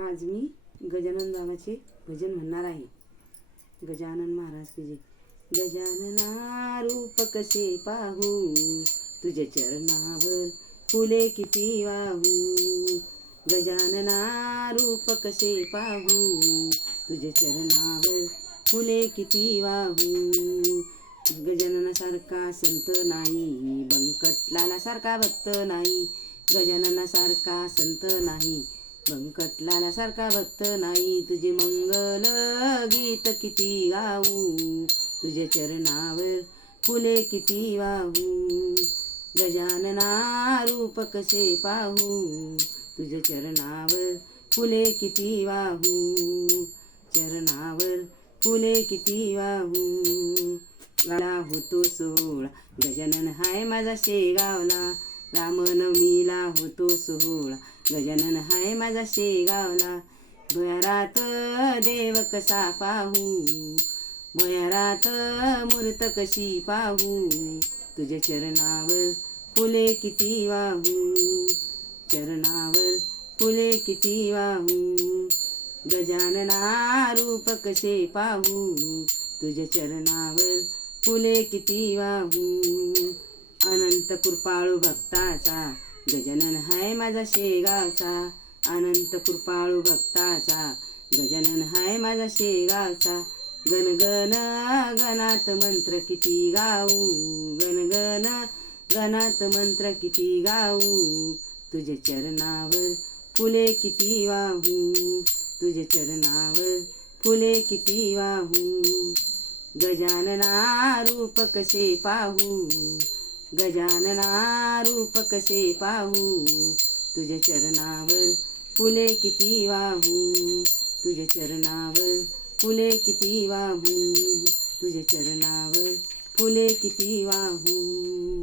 आज मी गजानन नावाचे भजन म्हणणार आहे. गजानन महाराज की जय. गजानना रूप कसे पाहू, तुझ्या चरणावर फुले किती वाहू. गजानना रूप कसे पाहू, तुझ्या चरणावर फुले किती वाहू. गजाननासारखा संत नाही, बंकटलालासारखा भक्त नाही. गजाननासारखा संत नाही, बंकटलालासारखा भक्त नाही. तुझे मंगल गीत किती गाऊ, तुझ्या चरणावर फुले किती वाहू. गजानना रूप कसे पाहू, तुझ्या चरणावर फुले किती वाहू. चरणावर फुले किती वाहू. गाला होतो सोहळा, गजानन हाय माझा शेगावला. रामनवमीला होतो सोहळा, गजानन हाय माझा शेगावला. भुयारात देव कसा पाहू, भुयारात मूर्त कशी पाहू. तुझ्या चरणावर फुले किती वाहू. चरणावर फुले किती वाहू. गजानना रूप कसे पाहू, तुझ्या चरणावर फुले किती वाहू. अनंत कृपाळू भक्ताचा, गजानन हाय माझा शेगावचा. अनंत कृपाळू भक्ताचा, गजानन हाय माझा शेगावचा. गणगण गणात मंत्र किती गाऊ, गणगण गणात मंत्र किती गाऊ. तुझ्या चरणावर फुले किती वाहू. तुझ्या चरणावर फुले किती वाहू. गजानना रूप कसे पाहू, गजानना रूप कसे पाहू. तुझ्या चरणावर फुले किती वाहू. तुझ्या चरणावर फुले किती वाहू. तुझ्या चरणावर फुले किती वाहू.